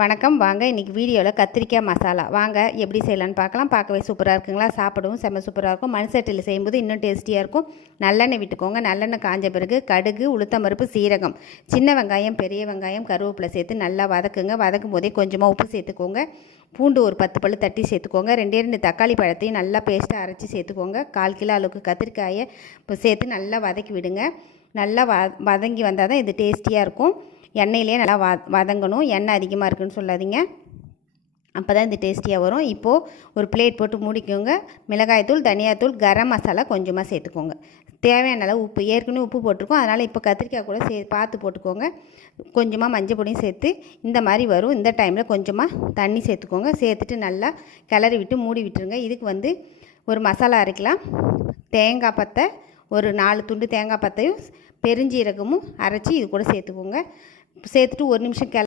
வணக்கம். வாங்க இன்றைக்கி வீடியோவில் கத்திரிக்காய் மசாலா. வாங்க எப்படி செய்யலான்னு பார்க்கலாம். பார்க்கவே சூப்பராக இருக்குங்களா? சாப்பிடவும் செம்ம சூப்பராக இருக்கும். மண் சட்டியில் செய்யும்போது இன்னும் டேஸ்டியாக இருக்கும். நல்லெண்ணெய் விட்டுக்கோங்க. நல்லெண்ணெய் காஞ்ச பிறகு கடுகு உளுத்தம்பருப்பு சீரகம். சின்ன வெங்காயம் பெரிய வெங்காயம் கருவேப்பிலை சேர்த்து நல்லா வதக்குங்க. வதக்கும் போதே கொஞ்சமாக உப்பு சேர்த்துக்கோங்க. பூண்டு ஒரு பத்து பல்லு தட்டி சேர்த்துக்கோங்க. ரெண்டே ரெண்டு தக்காளி பழத்தையும் நல்லா பேஸ்ட்டாக அரைச்சி சேர்த்துக்கோங்க. கால் கிலோ அளவுக்கு கத்திரிக்காயை இப்போ சேர்த்து நல்லா வதக்கி விடுங்க. நல்லா வ வதங்கி வந்தால் தான் இது டேஸ்டியாக இருக்கும். எண்ணெயிலே நல்லா வ வதங்கணும். எண்ணெய் அதிகமாக இருக்குன்னு சொல்லாதீங்க. அப்போ தான் இது டேஸ்டியாக வரும். இப்போது ஒரு பிளேட் போட்டு மூடிக்கோங்க. மிளகாய்த்தூள் தனியாத்தூள் கரம் மசாலா கொஞ்சமாக சேர்த்துக்கோங்க. தேவையான அளவு உப்பு ஏற்கனவே உப்பு போட்டிருக்கோம். அதனால் இப்போ கத்திரிக்காய் கூட சே பார்த்து போட்டுக்கோங்க. கொஞ்சமாக மஞ்சள் பொடியும் சேர்த்து இந்த மாதிரி வரும். இந்த டைமில் கொஞ்சமாக தண்ணி சேர்த்துக்கோங்க. சேர்த்துட்டு நல்லா கிளறி விட்டு மூடி விட்டுருங்க. இதுக்கு வந்து ஒரு மசாலா அரைக்கலாம். தேங்காய் பத்தை ஒரு நாலு துண்டு தேங்காய் பத்தையும் பெருஞ்சீரகமும் அரைச்சி இது கூட சேர்த்துக்கோங்க. சேர்த்துட்டு ஒரு நிமிஷம் கிள